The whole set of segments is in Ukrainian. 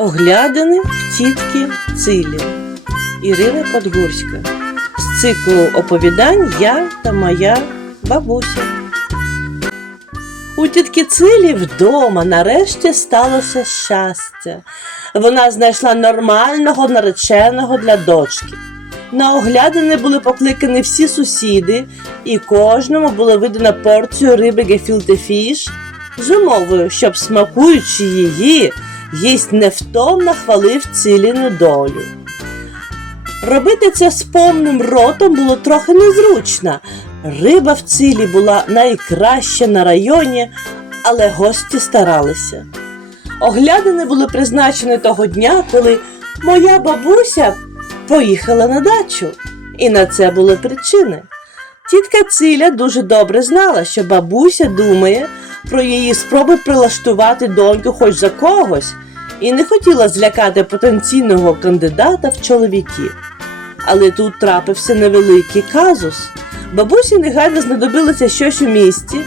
Оглядини в тітки Цилі Ірина Подгурська з циклу оповідань Я та моя бабуся. У тітки Цилі вдома нарешті сталося щастя. Вона знайшла нормального нареченого для дочки. На оглядини були покликані всі сусіди, і кожному було видано порцію риби гефілте фіш з умовою, щоб смакуючи її, гість невтомно хвалив ціліну долю. Робити це з повним ротом було трохи незручно. Риба в цілі була найкраща на районі, але гості старалися. Оглядини були призначені того дня, коли моя бабуся поїхала на дачу, і на це були причини. Тітка Циля дуже добре знала, що бабуся думає про її спроби прилаштувати доньку хоч за когось, і не хотіла злякати потенційного кандидата в чоловіки. Але тут трапився невеликий казус. Бабусі негайно знадобилося щось у місті,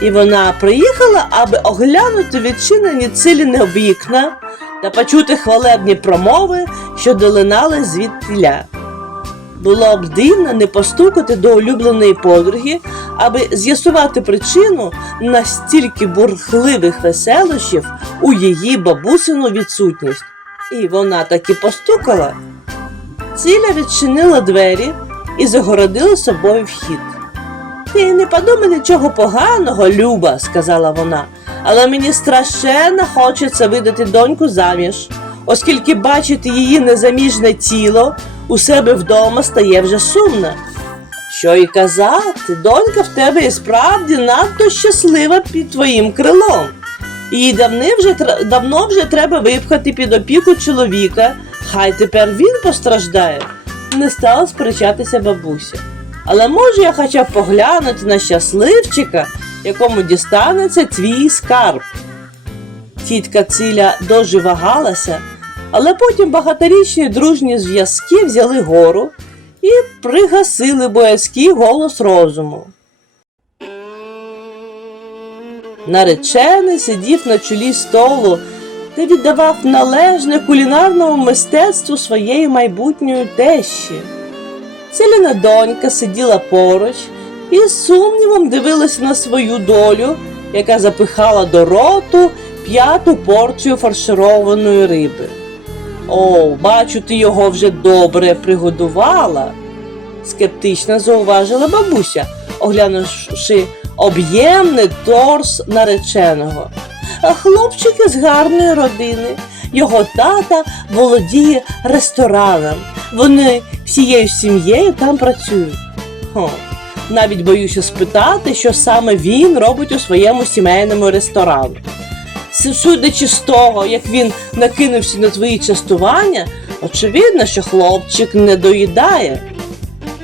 і вона приїхала, аби оглянути відчинені циліни вікна та почути хвалебні промови, що долинали звідтіля. Було б дивно не постукати до улюбленої подруги, аби з'ясувати причину настільки бурхливих веселощів у її бабусину відсутність. І вона таки постукала. Циля відчинила двері і загородила собою вхід. Ти не подумай нічого поганого, Люба, сказала вона, але мені страшенно хочеться видати доньку заміж, оскільки бачити її незаміжне тіло у себе вдома стає вже сумно. Що й казати, донька в тебе і справді надто щаслива під твоїм крилом. Давни вже, давно вже треба випхати під опіку чоловіка, хай тепер він постраждає. Не стала сперечатися бабуся. Але можу я хоча б поглянути на щасливчика, якому дістанеться твій скарб. Тітка Циля дуже вагалася, але потім багаторічні дружні зв'язки взяли гору і пригасили боязкий голос розуму. Наречений сидів на чолі столу та віддавав належне кулінарному мистецтву своєї майбутньої тещі. Целіна донька сиділа поруч і з сумнівом дивилася на свою долю, яка запихала до роту п'яту порцію фаршированої риби. О, бачу, ти його вже добре пригодувала, скептично зауважила бабуся, оглянувши об'ємний торс нареченого. Хлопчик із гарної родини. Його тата володіє рестораном. Вони всією сім'єю там працюють. Хо. Навіть боюся спитати, що саме він робить у своєму сімейному ресторані. Судячи з того, як він накинувся на твої частування, очевидно, що хлопчик не доїдає.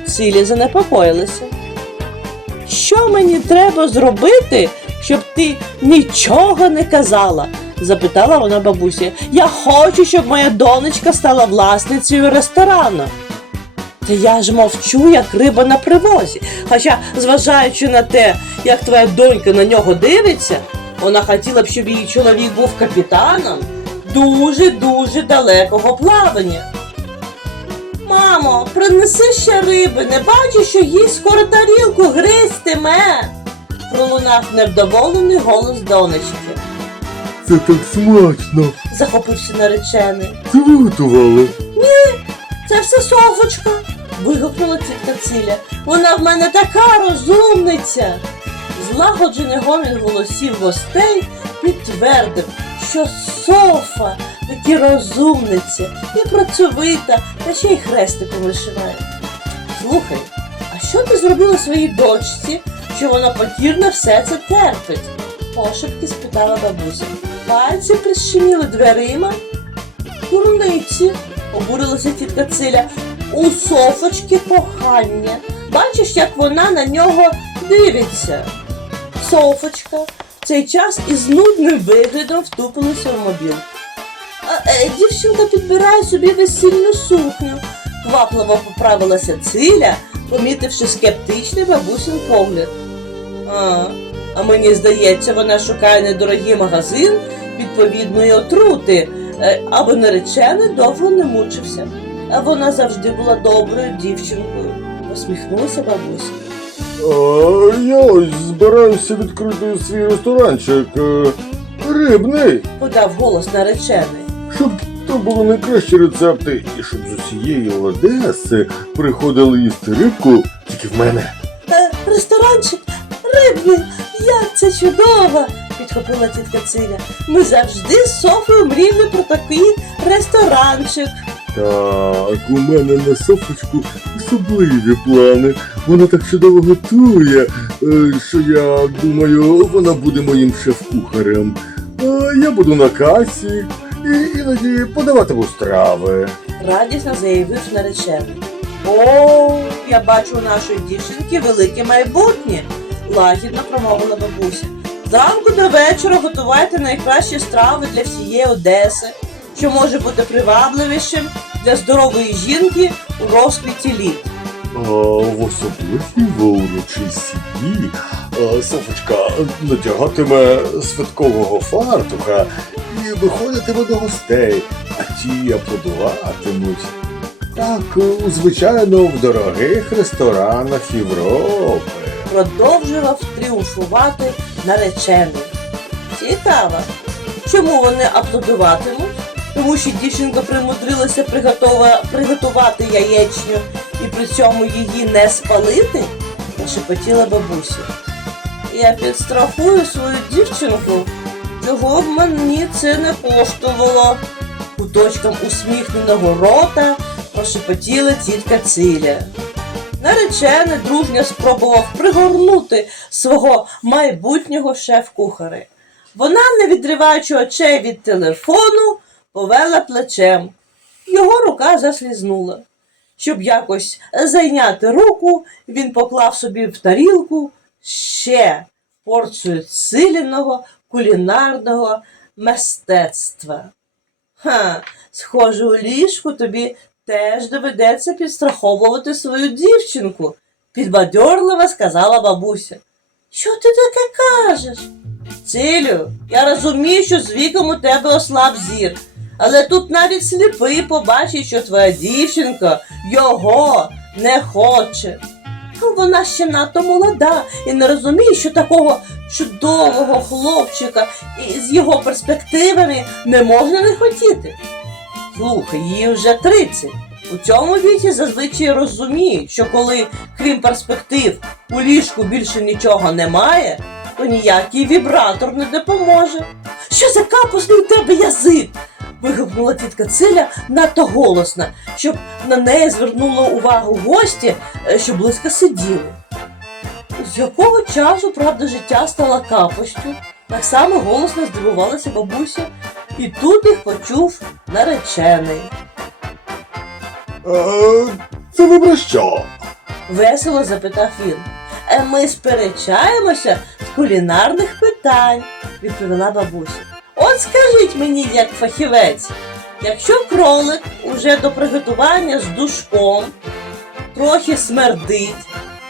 Цілі занепокоїлися. Що мені треба зробити, щоб ти нічого не казала? запитала вона бабусі. Я хочу, щоб моя донечка стала власницею ресторану. Та я ж мовчу, як риба на привозі. Хоча, зважаючи на те, як твоя донька на нього дивиться, вона хотіла б, щоб її чоловік був капітаном дуже-дуже далекого плавання. Мамо, принеси ще риби, не бачу, що їй скоро тарілку гристиме. Пролунав невдоволений голос донечки. Це так смачно. Захопився наречений. Це ви готували. Це все Софочка. вигукнула тітка Циля. Вона в мене така розумниця. Злагоджений гомін голосів гостей підтвердив, що Софа такі розумниця і працьовита, та ще й хрестиком вишиває. Слухай, а що ти зробила своїй дочці, що вона покірно все це терпить? пошепки спитала бабуся. Пальці прищеміли дверима. Дурниці, обурилася тітка Циля. У Софочки кохання. Бачиш, як вона на нього дивиться. Софочка в цей час із нудним виглядом втупилася в мобіл. Е, дівчинка підбирає собі весільну сукню. Квапливо поправилася Циля, помітивши скептичний бабусин погляд. А, а мені здається, вона шукає недорогий магазин відповідної отрути, е, аби наречений довго не мучився. А вона завжди була доброю дівчинкою, посміхнулася бабуся. А, я ось збираюся відкрити свій ресторанчик. е, Рибний. Подав голос наречений. Щоб то були найкращі рецепти, і щоб з усієї Одеси приходили їсти рибку тільки в мене. Е, ресторанчик рибний, як це чудово! підхопила тітка Циля. Ми завжди з Софою мріяли про такий ресторанчик. Так, у мене на софочку особливі плани. Вона так чудово готує, е, що я думаю, вона буде моїм шеф-кухарем. Я буду на касі і іноді подаватиму страви. радісно заявив наречений. О, я бачу у нашої дівчинки велике майбутнє, лагідно промовила бабуся. Зранку до вечора готувайте найкращі страви для всієї Одеси, що може бути привабливішим для здорової жінки у розквіті літ. А в особливій урочистій дні а, Софочка надягатиме святкового фартуха і виходитиме до гостей, а ті аплодуватимуть. Так, звичайно, в дорогих ресторанах Європи. Продовжував тріумфувати наречений. Цікаво, чому вони аплодуватимуть? Тому що дівчинка примудрилася приготувати яєчню і при цьому її не спалити, прошепотіла бабуся. Я підстрахую свою дівчинку, чого б мені це не коштувало. Куточком усміхненого рота прошепотіла тітка Циля. Наречений дружньо спробував пригорнути свого майбутнього шеф-кухаря. Вона, не відриваючи очей від телефону, повела плечем. Його рука заслізнула. Щоб якось зайняти руку, він поклав собі в тарілку ще порцію силеного кулінарного мистецтва. Ха, схоже, у ліжку тобі теж доведеться підстраховувати свою дівчинку, підбадьорливо сказала бабуся. Що ти таке кажеш? Цилю, я розумію, що з віком у тебе ослаб зір, але тут навіть сліпий побачить, що твоя дівчинка його не хоче. Вона ще надто молода і не розуміє, що такого чудового хлопчика з його перспективами не можна не хотіти. Слухай, їй вже 30. У цьому віці зазвичай розуміють, що коли, крім перспектив, у ліжку більше нічого немає, то ніякий вібратор не допоможе. Що за капусний у тебе язик? Вигукнула тітка Циля надто голосно, щоб на неї звернуло увагу гості, е, що близько сиділи. З якого часу, правда, життя стала капостю? Так само голосно здивувалася бабуся, і тут їх почув наречений. Це ви про що? Весело запитав він. «Е, Ми сперечаємося з кулінарних питань, відповіла бабуся. От скажіть мені, як фахівець, якщо кролик уже до приготування з душком трохи смердить,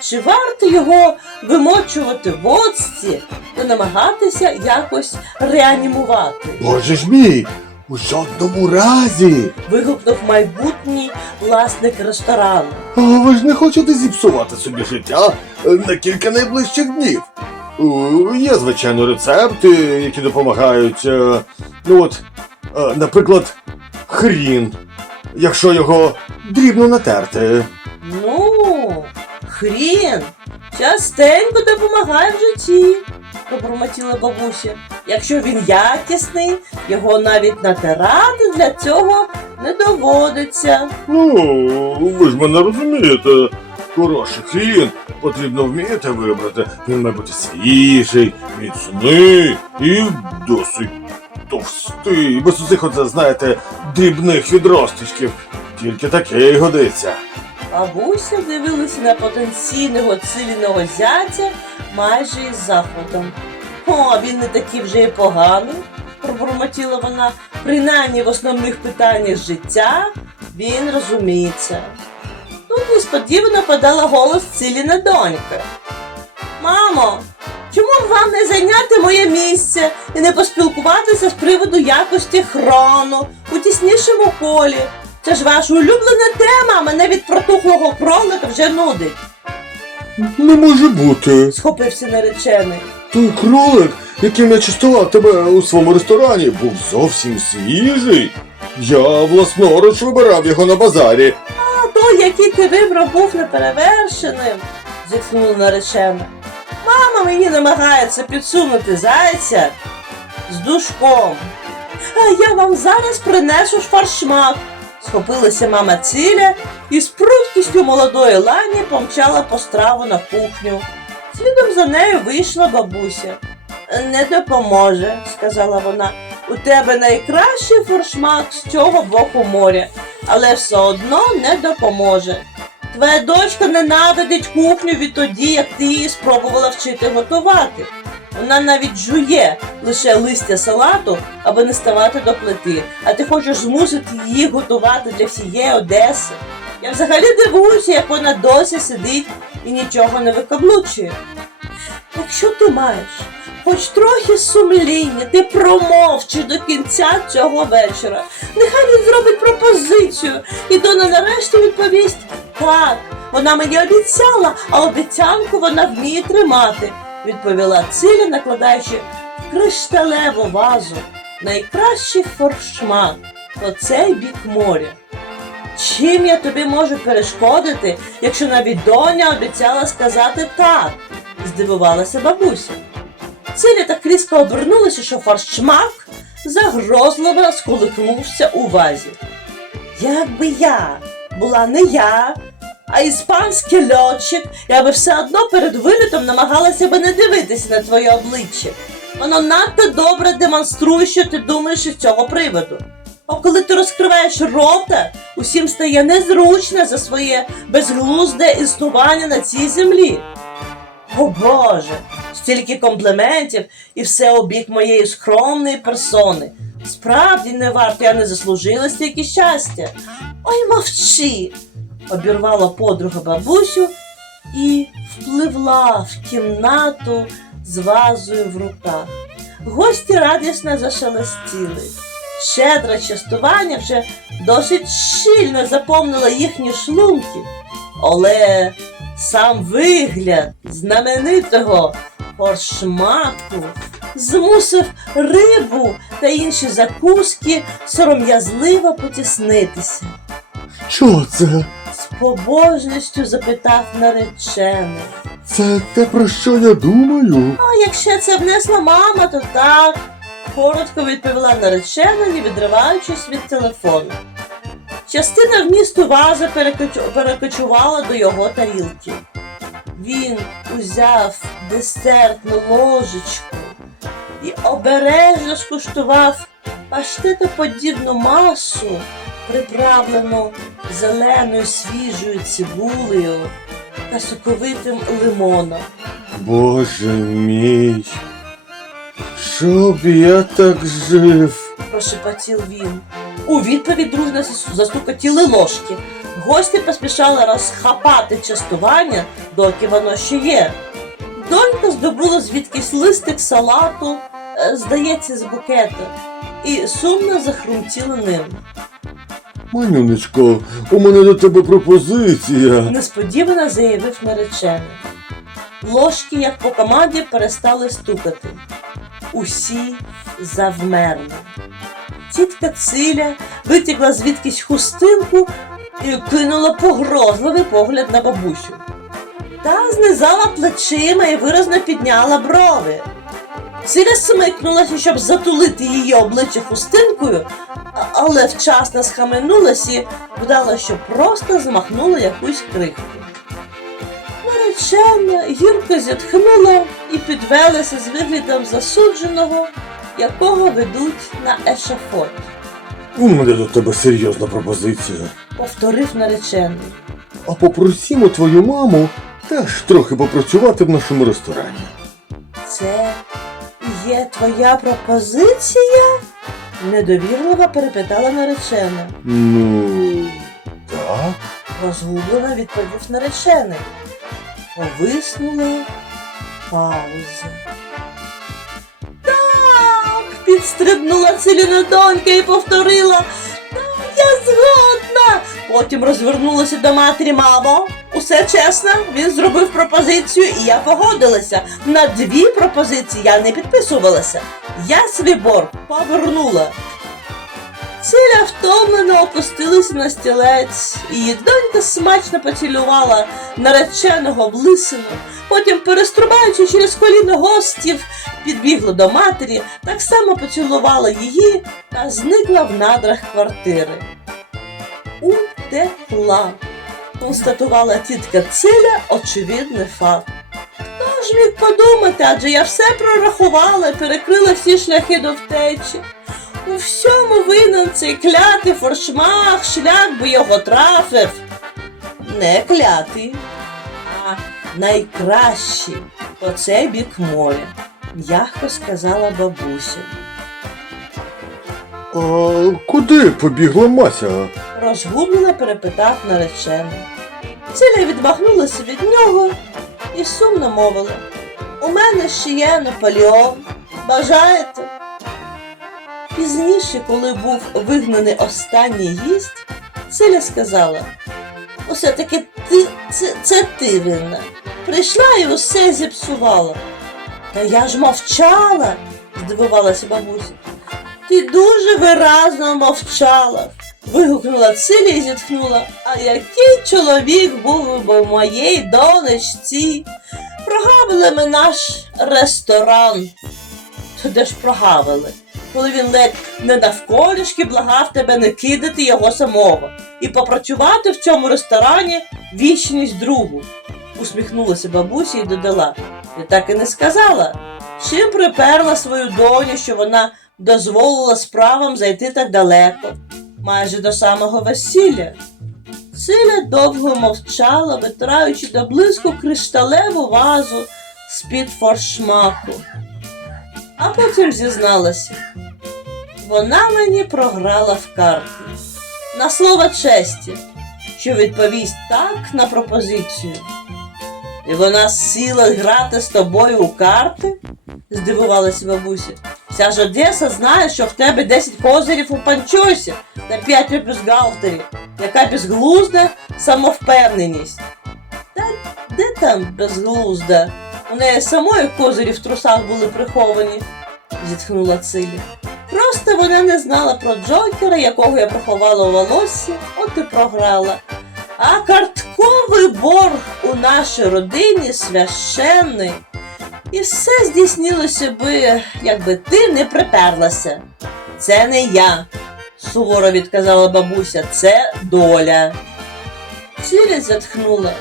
чи варто його вимочувати в оцті та намагатися якось реанімувати? Боже ж мій, у жодному разі. вигукнув майбутній власник ресторану. А ви ж не хочете зіпсувати собі життя на кілька найближчих днів. Е, Є, звичайно, рецепти, які допомагають. е, Ну от, е, наприклад, хрін, якщо його дрібно натерти. Ну, хрін, частенько допомагає в житті, пробормотіла бабуся. Якщо він якісний, його навіть натирати для цього не доводиться. Ну, ви ж мене розумієте. Хороший хрін потрібно вміти вибрати. Він має бути свіжий, міцний і досить товстий. Без усіх оце, знаєте, дрібних відросточків. Тільки такий годиться. Бабуся дивилася на потенційного ціліного зятя майже із захватом. О, він не такий вже і поганий, пробормотіла вона. Принаймні в основних питаннях життя він розуміється. Тут несподівано подала голос ціліна донька. Мамо, Чому б вам не зайняти моє місце і не поспілкуватися з приводу якості хрону у тіснішому колі? Це ж ваша улюблена тема, мене від протухлого кролика вже нудить, Не може бути. схопився наречений. Той кролик, яким я частував тебе у своєму ресторані, був зовсім свіжий. Я власноруч вибирав його на базарі. Який ти вибрав, був неперевершеним, зітхнула наречена. Мама мені намагається підсунути зайця з душком. А я вам зараз принесу фаршмак. Схопилася мама ціля і з прудкістю молодої лані помчала по страву на кухню. Слідом за нею вийшла бабуся. Не допоможе, сказала вона. У тебе найкращий форшмак з цього боку моря але все одно не допоможе. Твоя дочка ненавидить кухню відтоді, як ти її спробувала вчити готувати. Вона навіть жує лише листя салату, аби не ставати до плити, а ти хочеш змусити її готувати для всієї Одеси. Я взагалі дивуюся, як вона досі сидить і нічого не викаблучує. Якщо ти маєш хоч трохи сумління, ти промовчиш до кінця цього вечора. Нехай він зробить пропозицію, і Дона нарешті відповість так. Вона мені обіцяла, а обіцянку вона вміє тримати, відповіла Циля, накладаючи кришталеву вазу найкращий форшмак по цей бік моря. Чим я тобі можу перешкодити, якщо навіть доня обіцяла сказати так? здивувалася бабуся. Циля так різко обернулася, що фаршмак загрозливо сколихнувся у вазі. Якби я була не я, а іспанський льотчик, я би все одно перед вилітом намагалася би не дивитися на твоє обличчя. Воно надто добре демонструє, що ти думаєш із цього приводу. А коли ти розкриваєш рота, усім стає незручно за своє безглузде існування на цій землі. О Боже, стільки компліментів і все у моєї скромної персони. Справді не варто, я не заслужила стільки щастя. Ой, мовчи, обірвала подруга бабусю і впливла в кімнату з вазою в руках. Гості радісно зашелестіли. Щедре частування вже досить щільно заповнило їхні шлунки, але сам вигляд знаменитого форшмаку змусив рибу та інші закуски сором'язливо потіснитися. Що це? З побожністю запитав наречений. Це те, про що я думаю? А якщо це внесла мама, то так. Коротко відповіла наречена, не відриваючись від телефону. Частина вмісту вази перекочувала до його тарілки. Він узяв десертну ложечку і обережно скуштував паштетоподібну масу, приправлену зеленою свіжою цибулею та соковитим лимоном. Боже мій. Щоб я так жив. Прошепотів він. У відповідь дружно застукотіли ложки. Гості поспішали розхапати частування, доки воно ще є. Донька здобула звідкись листик салату, е, здається, з букета, і сумно захрумтіла ним. Манюнечко, у мене до тебе пропозиція. Несподівано заявив наречений. Ложки, як по команді, перестали стукати. Усі завмерли. Тітка Циля витягла звідкись хустинку і кинула погрозливий погляд на бабусю. Та знизала плечима і виразно підняла брови. Циля смикнулася, щоб затулити її обличчя хустинкою, але вчасно схаменулась і вдала, що просто змахнула якусь крихту. Наречена гірко зітхнула і підвелася з виглядом засудженого, якого ведуть на ешафот, У мене до тебе серйозна пропозиція. повторив наречений. А попросімо твою маму теж трохи попрацювати в нашому ресторані. Це є твоя пропозиція? недовірливо перепитала наречена. Ну, так. Розгублено відповів наречений. Повиснула пауза. Так, підстрибнула Целіна донька і повторила. Так, я згодна. Потім розвернулася до матері мамо. Усе чесно, він зробив пропозицію, і я погодилася. На дві пропозиції я не підписувалася. Я свій борг повернула. Циля втомлено опустилася на стілець, і її донька смачно поцілювала нареченого в лисину, потім, перестрибаючи через коліно гостів, підбігла до матері, так само поцілувала її та зникла в надрах квартири. Утекла, констатувала тітка Циля очевидний факт. Хто ж міг подумати, адже я все прорахувала, перекрила всі шляхи до втечі. У всьому винен цей клятий форшмах, шлях би його трафив. Не клятий, а найкращий по цей бік моря, м'яко сказала бабуся. А куди побігла Мася? Розгублено перепитав наречений. Циля відмахнулася від нього і сумно мовила. У мене ще є Наполеон. Бажаєте? Пізніше, коли був вигнаний останній гість, Циля сказала: Усе-таки ти це, це ти винна. Прийшла і усе зіпсувала. Та я ж мовчала, здивувалася бабуся. Ти дуже виразно мовчала. Вигукнула Циля і зітхнула. А який чоловік був би в моїй донечці? Прогавили ми наш ресторан. То де ж прогавили? Коли він ледь не навколішки благав тебе не кидати його самого і попрацювати в цьому ресторані вічність другу. Усміхнулася бабуся і додала. Ти так і не сказала. Чим приперла свою доню, що вона дозволила справам зайти так далеко, майже до самого весілля. Циля довго мовчала, витираючи до блиску кришталеву вазу з-під форшмаку. А потім зізналася. Вона мені програла в карти. На слово честі, що відповість так на пропозицію. І вона сіла грати з тобою у карти? здивувалася бабуся. Вся ж Одеса знає, що в тебе 10 козирів у панчосі та 5 бюстгальтерів. Яка безглузда самовпевненість. Та де там безглузда? У неї самої козирі в трусах були приховані, зітхнула Цилі. Просто вона не знала про Джокера, якого я приховала у волоссі, от і програла. А картковий борг у нашій родині священний. І все здійснилося би, якби ти не приперлася. Це не я, суворо відказала бабуся, це доля. Ціля затхнула.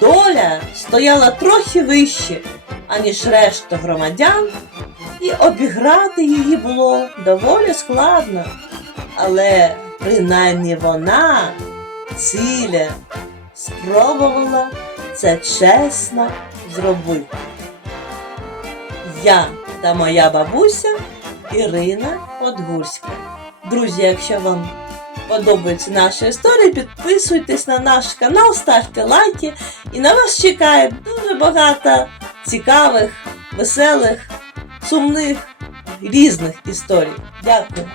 Доля стояла трохи вище, аніж решта громадян, і обіграти її було доволі складно. Але принаймні вона, ціля, спробувала це чесно зробити. Я та моя бабуся Ірина Подгурська. Друзі, якщо вам подобаються наші історії, підписуйтесь на наш канал, ставте лайки. І на вас чекає дуже багато цікавих, веселих, сумних, різних історій. Дякую.